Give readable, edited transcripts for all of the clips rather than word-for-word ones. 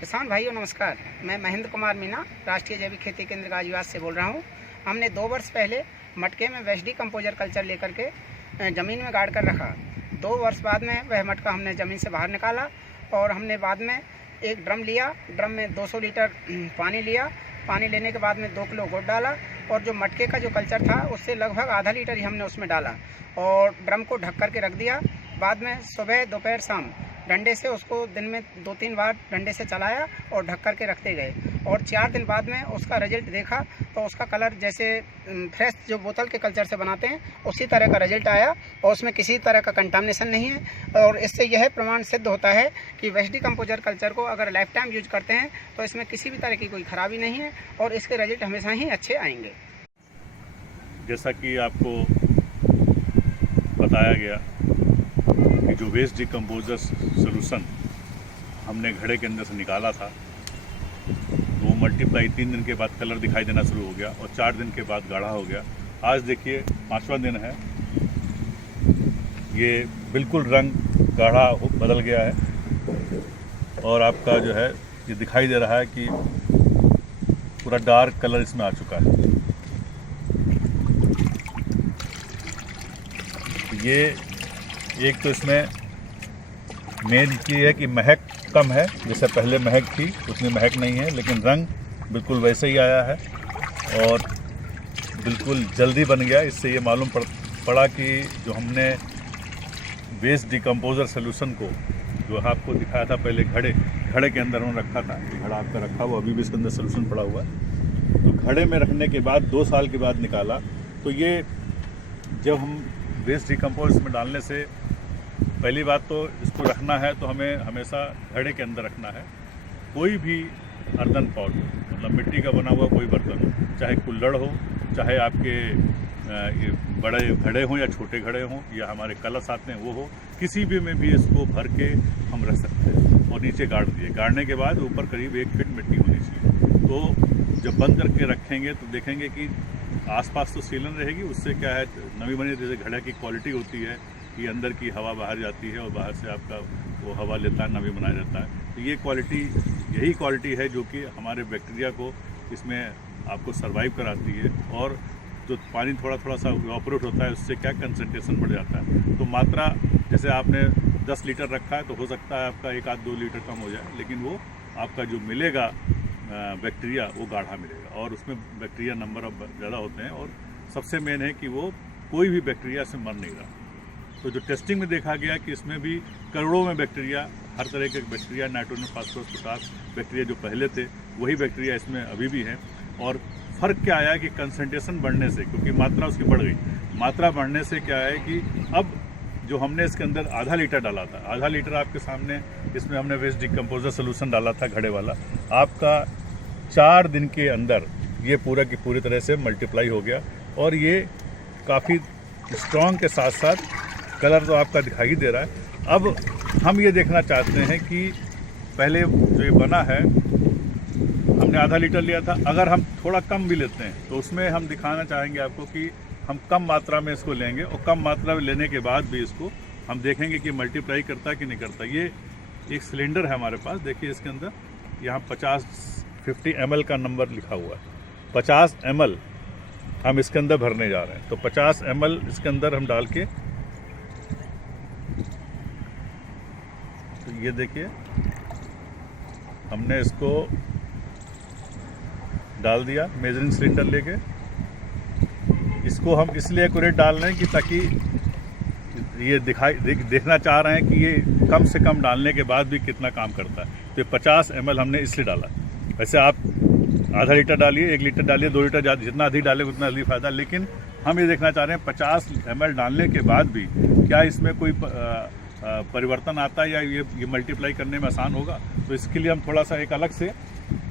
किसान भाइयों नमस्कार। मैं महेंद्र कुमार मीना राष्ट्रीय जैविक खेती केंद्र गाजियाबाद से बोल रहा हूँ। हमने 2 वर्ष पहले मटके में वेस्ट डिकम्पोजर कल्चर लेकर के ज़मीन में गाड़ कर रखा। 2 वर्ष बाद में वह मटका हमने ज़मीन से बाहर निकाला और हमने बाद में एक ड्रम लिया। ड्रम में 200 लीटर पानी लिया। पानी लेने के बाद में 2 किलो गुड़ डाला और जो मटके का जो कल्चर था उससे लगभग आधा लीटर ही हमने उसमें डाला और ड्रम को ढक कर के रख दिया। बाद में सुबह दोपहर शाम डंडे से उसको दिन में 2-3 बार डंडे से चलाया और ढक कर के रखते गए और 4 दिन बाद में उसका रिजल्ट देखा तो उसका कलर जैसे फ्रेश जो बोतल के कल्चर से बनाते हैं उसी तरह का रिजल्ट आया और उसमें किसी तरह का कंटामिनेशन नहीं है। और इससे यह प्रमाण सिद्ध होता है कि वेस्ट डिकम्पोजर कल्चर को अगर लाइफ टाइम यूज करते हैं तो इसमें किसी भी तरह की कोई खराबी नहीं है और इसके रिजल्ट हमेशा ही अच्छे आएंगे। जैसा कि आपको बताया गया कि जो वेस्ट डिकम्पोजर सोल्यूशन हमने घड़े के अंदर से निकाला था वो मल्टीप्लाई 3 दिन के बाद कलर दिखाई देना शुरू हो गया और 4 दिन के बाद गाढ़ा हो गया। आज देखिए 5वां दिन है, ये बिल्कुल रंग गाढ़ा बदल गया है और आपका जो है ये दिखाई दे रहा है कि पूरा डार्क कलर इसमें आ चुका है। ये एक तो इसमें मेन चीज़ है कि महक कम है, जैसे पहले महक थी उतनी महक नहीं है, लेकिन रंग बिल्कुल वैसे ही आया है और बिल्कुल जल्दी बन गया। इससे ये मालूम पड़ा कि जो हमने वेस्ट डिकम्पोजर सोल्यूशन को जो आपको दिखाया था पहले घड़े के अंदर हमने रखा था, घड़ा आपका रखा हुआ अभी भी इसके अंदर सोल्यूशन पड़ा हुआ है, तो घड़े में रखने के बाद 2 साल के बाद निकाला तो ये जब हम वेस्ट डिकम्पोज में डालने से पहली बात तो इसको रखना है तो हमें हमेशा घड़े के अंदर रखना है। कोई भी अर्दन पॉट मतलब मिट्टी का बना हुआ कोई बर्तन हो, चाहे कुल्हड़ हो, चाहे आपके ये बड़े घड़े हों या छोटे घड़े हों या हमारे कलश आते हैं वो हो, किसी भी में भी इसको भर के हम रख सकते हैं और नीचे गाड़ दिए। गाड़ने के बाद ऊपर करीब 1 फीट मिट्टी होनी चाहिए। तो जब बंद करके रखेंगे तो देखेंगे कि आसपास तो सीलन रहेगी, उससे क्या है नमी बनी जैसे घड़े की क्वालिटी होती है कि अंदर की हवा बाहर जाती है और बाहर से आपका वो हवा लेता है, नमी बनाया रहता है। तो ये क्वालिटी यही क्वालिटी है जो कि हमारे बैक्टीरिया को इसमें आपको सर्वाइव कराती है और जो पानी थोड़ा थोड़ा सा इवापोरेट होता है उससे क्या कंसंट्रेशन बढ़ जाता है। तो मात्रा जैसे आपने 10 लीटर रखा है तो हो सकता है आपका 1-2 लीटर कम हो जाए, लेकिन वो आपका जो मिलेगा बैक्टीरिया वो गाढ़ा मिलेगा और उसमें बैक्टीरिया नंबर अब ज़्यादा होते हैं और सबसे मेन है कि वो कोई भी बैक्टीरिया से मर नहीं रहा। तो जो टेस्टिंग में देखा गया कि इसमें भी करोड़ों में बैक्टीरिया, हर तरह के bacteria, nitrogen, phosphorus, potash bacteria जो पहले थे वही बैक्टीरिया इसमें अभी भी हैं। और फ़र्क क्या आया कि कंसंट्रेशन बढ़ने से, क्योंकि मात्रा उसकी बढ़ गई, मात्रा बढ़ने से क्या है कि अब जो हमने इसके अंदर आधा लीटर डाला था, आधा लीटर आपके सामने इसमें हमने वेस्ट डिकम्पोजर सोल्यूशन डाला था घड़े वाला, आपका 4 दिन के अंदर ये पूरा की पूरी तरह से मल्टीप्लाई हो गया और ये काफ़ी स्ट्रॉन्ग के साथ साथ कलर तो आपका दिखाई दे रहा है। अब हम ये देखना चाहते हैं कि पहले जो ये बना है हमने आधा लीटर लिया था, अगर हम थोड़ा कम भी लेते हैं तो उसमें हम दिखाना चाहेंगे आपको कि हम कम मात्रा में इसको लेंगे और कम मात्रा में लेने के बाद भी इसको हम देखेंगे कि मल्टीप्लाई करता है कि नहीं करता। ये एक सिलेंडर है हमारे पास, देखिए इसके अंदर यहाँ 50 ml का नंबर लिखा हुआ है। 50 ml हम इसके अंदर भरने जा रहे हैं, तो 50 ml इसके अंदर हम डाल के, तो ये देखिए हमने इसको डाल दिया मेजरिंग सिलेंडर लेके। इसको हम इसलिए एक्यूरेट डाल रहे हैं कि ताकि ये देखना चाह रहे हैं कि ये कम से कम डालने के बाद भी कितना काम करता है। तो 50 ml हमने इसलिए डाला। वैसे आप आधा लीटर डालिए, 1 लीटर डालिए, 2 लीटर, जितना अधिक डाले उतना अधिक फ़ायदा, लेकिन हम ये देखना चाह रहे हैं 50 ml डालने के बाद भी क्या इसमें कोई परिवर्तन आता है या ये मल्टीप्लाई करने में आसान होगा। तो इसके लिए हम थोड़ा सा एक अलग से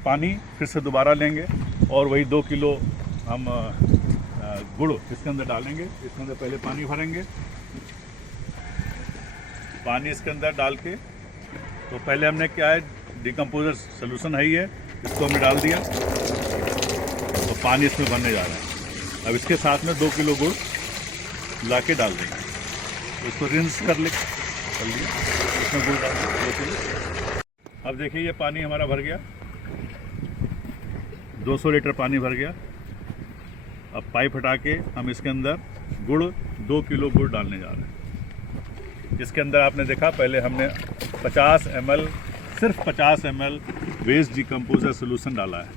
पानी फिर से दोबारा लेंगे और वही 2 किलो हम गुड़ इसके अंदर डालेंगे। इसके अंदर पहले पानी भरेंगे, पानी इसके अंदर डाल के, तो पहले हमने क्या है डिकम्पोजर सोल्यूशन है ही है, इसको हमने डाल दिया तो पानी इसमें भरने जा रहा है। अब इसके साथ में 2 किलो गुड़ ला के डाल देंगे, इसको रिंस कर लिया, इसमें गुड़ डाल। अब देखिए ये पानी हमारा भर गया, 200 लीटर पानी भर गया। अब पाइप हटा के हम इसके अंदर गुड़ 2 किलो गुड़ डालने जा रहे हैं। इसके अंदर आपने देखा पहले हमने 50 ml, सिर्फ 50 ml वेस्ट डिकम्पोजर सोल्यूशन डाला है।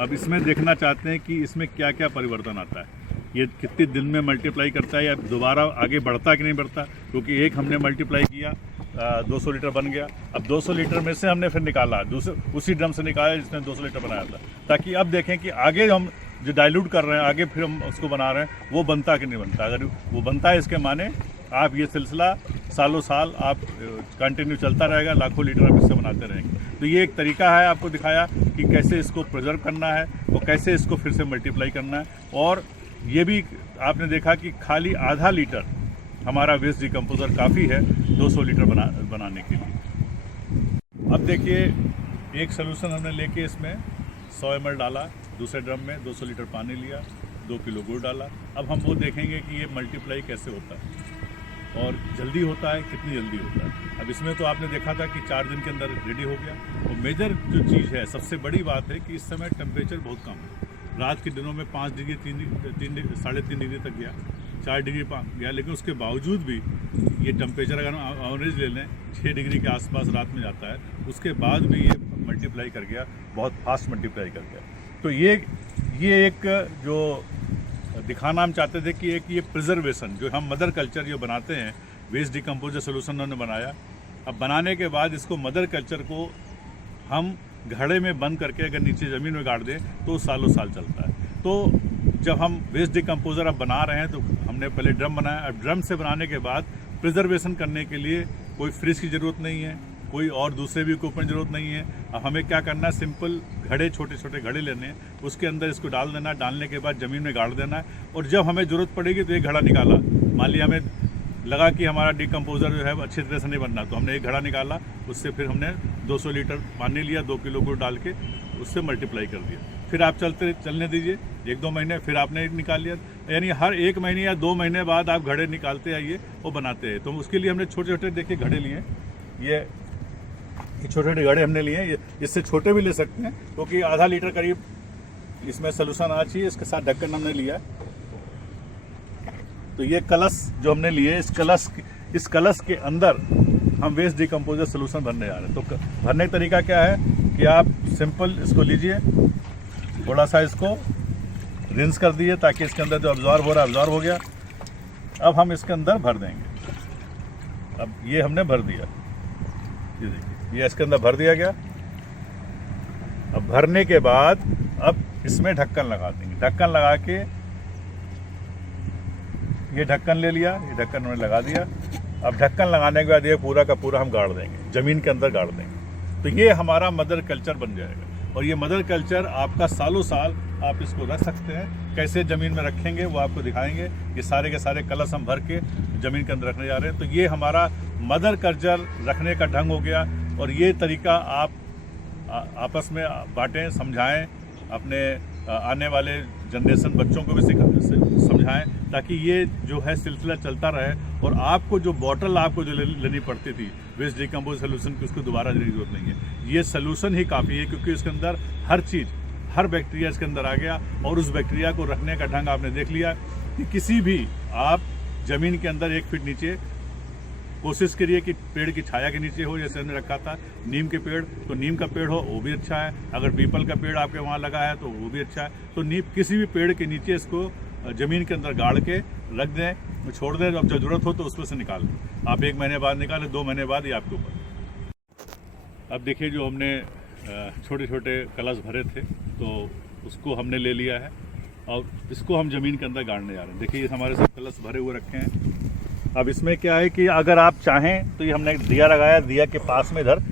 अब इसमें देखना चाहते हैं कि इसमें क्या क्या परिवर्तन आता है, ये कितने दिन में मल्टीप्लाई करता है या दोबारा आगे बढ़ता कि नहीं बढ़ता। क्योंकि एक हमने मल्टीप्लाई किया 200 लीटर बन गया, अब 200 लीटर में से हमने फिर निकाला उसी ड्रम से निकाला जिसने 200 लीटर बनाया था, ताकि अब देखें कि आगे हम जो डाइल्यूट कर रहे हैं, आगे फिर हम उसको बना रहे हैं, वो बनता कि नहीं बनता। अगर वो बनता है, इसके माने आप ये सिलसिला सालों साल आप कंटिन्यू चलता रहेगा, लाखों लीटर आप इससे बनाते रहेंगे। तो ये एक तरीका है आपको दिखाया कि कैसे इसको प्रिजर्व करना है और कैसे इसको फिर से मल्टीप्लाई करना है। और ये भी आपने देखा कि खाली आधा लीटर हमारा वेस्ट डिकम्पोजर काफ़ी है 200 लीटर बनाने के लिए। अब देखिए एक सोल्यूशन हमने लेके इसमें 100 ml डाला, दूसरे ड्रम में 200 लीटर पानी लिया, 2 किलो गुड़ डाला। अब हम वो देखेंगे कि ये मल्टीप्लाई कैसे होता है और जल्दी होता है, कितनी जल्दी होता है। अब इसमें तो आपने देखा था कि 4 दिन के अंदर रेडी हो गया। और मेजर जो चीज़ है, सबसे बड़ी बात है कि इस समय टेम्परेचर बहुत कम है। रात के दिनों में 5 डिग्री 3.5 डिग्री तक गया, 4 डिग्री गया, लेकिन उसके बावजूद भी ये टेम्परेचर अगर हम एवरेज ले लें 6 डिग्री के आसपास रात में जाता है, उसके बाद भी ये मल्टीप्लाई कर गया, बहुत फास्ट मल्टीप्लाई कर गया। तो ये एक जो दिखाना हम चाहते थे कि एक ये प्रिजर्वेशन जो हम मदर कल्चर जो बनाते हैं, वेस्ट डिकम्पोजर सोल्यूशन उन्होंने बनाया। अब बनाने के बाद इसको मदर कल्चर को हम घड़े में बंद करके अगर नीचे ज़मीन में गाड़ दें तो सालों साल चलता है। तो जब हम वेस्ट डिकम्पोजर अब बना रहे हैं तो हमने पहले ड्रम बनाया। अब ड्रम से बनाने के बाद प्रिजर्वेशन करने के लिए कोई फ्रिज की ज़रूरत नहीं है, कोई और दूसरे भी इक्विपमेंट ज़रूरत नहीं है। अब हमें क्या करना है, सिंपल घड़े, छोटे छोटे घड़े लेने हैं, उसके अंदर इसको डाल देना, डालने के बाद ज़मीन में गाड़ देना है। और जब हमें ज़रूरत पड़ेगी तो एक घड़ा निकाला, मान लिया हमें लगा कि हमारा डिकम्पोजर जो है अच्छी तरह से नहीं बनना, तो हमने एक घड़ा निकाला, उससे फिर हमने 200 लीटर पानी लिया, 2 किलो गुड़ डाल के उससे मल्टीप्लाई कर दिया। फिर आप चलने दीजिए 1-2 महीने, फिर आपने निकाल लिया। यानी हर 1 महीने या 2 महीने बाद आप घड़े निकालते आइए और बनाते हैं। तो उसके लिए हमने छोटे छोटे देखिए घड़े लिए, ये छोटे छोटे घड़े हमने लिए हैं। इससे छोटे भी ले सकते हैं क्योंकि आधा लीटर करीब इसमें सोल्यूशन आना चाहिए। इसके साथ ढक्कन हमने लिया। तो ये कलश जो हमने लिए, इस कलश के अंदर हम वेस्ट डिकम्पोजर सोल्यूशन भरने जा रहे हैं। तो भरने का तरीका क्या है कि आप सिंपल इसको लीजिए, थोड़ा सा इसको रिंस कर दिए ताकि इसके अंदर जो अब्जॉर्ब हो रहा है अब्जॉर्ब हो गया। अब हम इसके अंदर भर देंगे। अब ये हमने भर दिया, ये देखिए ये इसके अंदर भर दिया गया। अब भरने के बाद अब इसमें ढक्कन लगा देंगे। ढक्कन लगा के ये ढक्कन ले लिया, ये ढक्कन हमने लगा दिया। अब ढक्कन लगाने के बाद ये पूरा का पूरा हम गाड़ देंगे, ज़मीन के अंदर गाड़ देंगे। तो ये हमारा मदर कल्चर बन जाएगा। और ये मदर कल्चर आपका सालों साल आप इसको रख सकते हैं। कैसे ज़मीन में रखेंगे वो आपको दिखाएंगे। ये सारे के सारे कलश हम भर के ज़मीन के अंदर रखने जा रहे हैं। तो ये हमारा मदर कल्चर रखने का ढंग हो गया। और ये तरीका आप आपस में बांटें, समझाएं, अपने आने वाले जनरेशन बच्चों को भी समझाएं, ताकि ये जो है सिलसिला चलता रहे। और आपको जो बॉटल आपको जो लेनी पड़ती थी वेस्ट डिकम्पोज सोल्यूशन की, उसको दोबारा लेने की जरूरत नहीं है। ये सोल्यूशन ही काफ़ी है क्योंकि इसके अंदर हर चीज़, हर बैक्टीरिया इसके अंदर आ गया। और उस बैक्टीरिया को रखने का ढंग आपने देख लिया कि किसी भी आप ज़मीन के अंदर 1 फीट नीचे कोशिश करिए कि पेड़ की छाया के नीचे हो। जैसे हमने रखा था नीम के पेड़, तो नीम का पेड़ हो वो भी अच्छा है। अगर पीपल का पेड़ आपके वहाँ लगा है तो वो भी अच्छा है। तो नीम किसी भी पेड़ के नीचे इसको ज़मीन के अंदर गाड़ के रख दें, छोड़ दें। अब ज़रूरत हो तो उसमें से निकाल दें। आप 1 महीने बाद निकालें, 2 महीने बाद, ये आपके ऊपर। अब देखिए जो हमने छोटे छोटे कलश भरे थे तो उसको हमने ले लिया है और इसको हम ज़मीन के अंदर गाड़ने जा रहे हैं। देखिए ये हमारे सब कलश भरे हुए रखे हैं। अब इसमें क्या है कि अगर आप चाहें तो ये हमने दिया लगाया, दिया के पास में इधर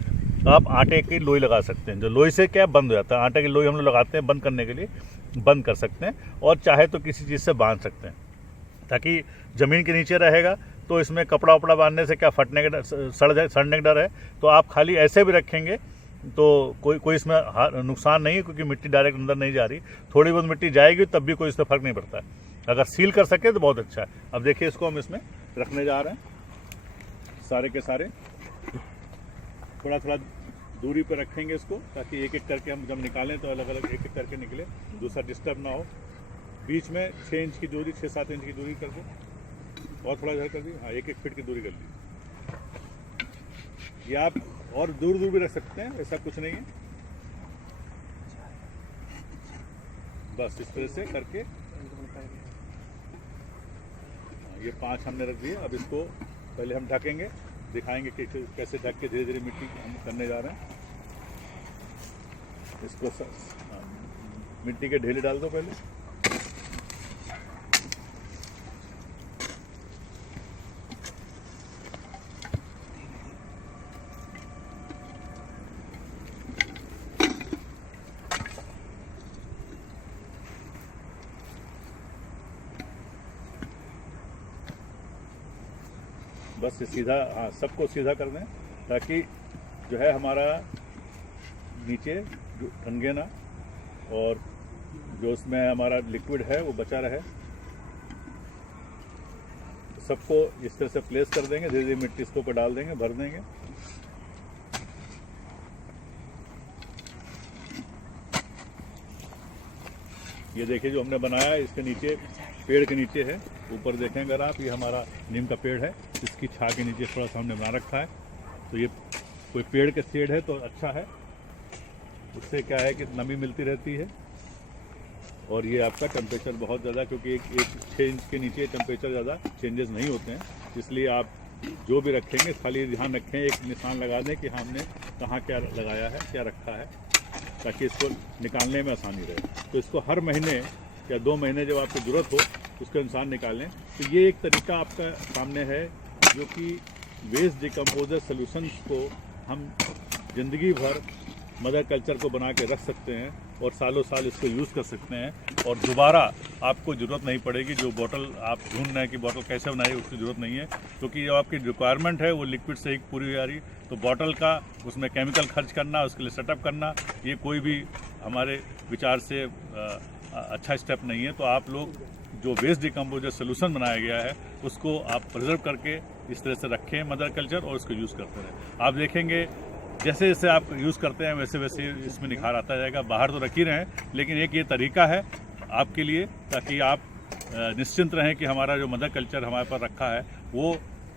आप आटे की लोई लगा सकते हैं। जो लोई से क्या बंद हो जाता है, आटे की लोई हम लोग लगाते हैं बंद करने के लिए, बंद कर सकते हैं। और चाहे तो किसी चीज़ से बांध सकते हैं ताकि ज़मीन के नीचे रहेगा। तो इसमें कपड़ा वपड़ा बांधने से क्या फटने का सड़ने का डर है। तो आप खाली ऐसे भी रखेंगे तो कोई इसमें नुकसान नहीं है क्योंकि मिट्टी डायरेक्ट अंदर नहीं जा रही। थोड़ी बहुत मिट्टी जाएगी तब भी कोई इसमें फ़र्क नहीं पड़ता है। अगर सील कर सके तो बहुत अच्छा है। अब देखिए इसको हम इसमें रखने जा रहे हैं, सारे के सारे थोड़ा थोड़ा दूरी पर रखेंगे इसको, ताकि एक एक करके हम जब निकालें तो अलग अलग एक एक करके निकले, दूसरा डिस्टर्ब ना हो। बीच में 6 इंच की दूरी, 6-7 इंच की दूरी कर दो, और थोड़ा इधर कर दी, हाँ 1-1 फीट की दूरी कर ली। ये आप और दूर दूर भी रख सकते हैं, ऐसा कुछ नहीं है। बस इस तरह से करके ये 5 हमने रख दिए। अब इसको पहले हम ढकेंगे, दिखाएंगे कि कैसे ढक के धीरे धीरे मिट्टी हम करने जा रहे हैं। इसको मिट्टी के ढेले डाल दो पहले। बस ये सीधा, हाँ सबको सीधा कर दें, ताकि जो है हमारा नीचे ढंगे ना, और जो उसमें हमारा लिक्विड है वो बचा रहे। सबको इस तरह से प्लेस कर देंगे, धीरे धीरे मिट्टी इसके ऊपर डाल देंगे, भर देंगे। ये देखिए जो हमने बनाया है, इसके नीचे पेड़ के नीचे है, ऊपर देखें अगर आप, ये हमारा नीम का पेड़ है, इसकी छां के नीचे थोड़ा सा हमने बना रखा है। तो ये कोई पेड़ के शेड है तो अच्छा है, उससे क्या है कि नमी मिलती रहती है। और ये आपका टेम्परेचर बहुत ज़्यादा, क्योंकि एक 6 इंच के नीचे टेम्परेचर ज़्यादा चेंजेस नहीं होते हैं, इसलिए आप जो भी रखेंगे खाली ध्यान रखें, एक निशान लगा दें कि हमने कहाँ क्या लगाया है, क्या रखा है, ताकि इसको निकालने में आसानी रहे। तो इसको हर महीने या 2 महीने जब आपको ज़रूरत हो उसके अनुसार निकालें। तो ये एक तरीका आपका सामने है, जो कि वेस्ट डिकम्पोजर सॉल्यूशंस को हम ज़िंदगी भर मदर कल्चर को बना के रख सकते हैं और सालों साल इसको यूज़ कर सकते हैं, और दोबारा आपको ज़रूरत नहीं पड़ेगी। जो बोतल आप ढूंढ रहे हैं कि बोतल कैसे बनाई, उसकी ज़रूरत नहीं है, क्योंकि जो आपकी रिक्वायरमेंट है वो लिक्विड से ही पूरी आ रही। तो बोतल का उसमें केमिकल खर्च करना, उसके लिए सेटअप करना, ये कोई भी हमारे विचार से अच्छा स्टेप नहीं है। तो आप लोग जो वेस्ट डिकम्पोजर सोल्यूशन बनाया गया है उसको आप प्रिजर्व करके इस तरह से रखें मदर कल्चर, और उसको यूज़ करते रहें। आप देखेंगे जैसे जैसे आप यूज़ करते हैं वैसे वैसे इसमें निखार आता जाएगा। बाहर तो रख ही रहे हैं, लेकिन एक ये तरीका है आपके लिए, ताकि आप निश्चिंत रहें कि हमारा जो मदर कल्चर हमारे पास रखा है वो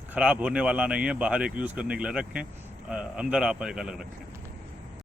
ख़राब होने वाला नहीं है। बाहर एक यूज़ करने के लिए रखें, अंदर आप एक अलग रखें।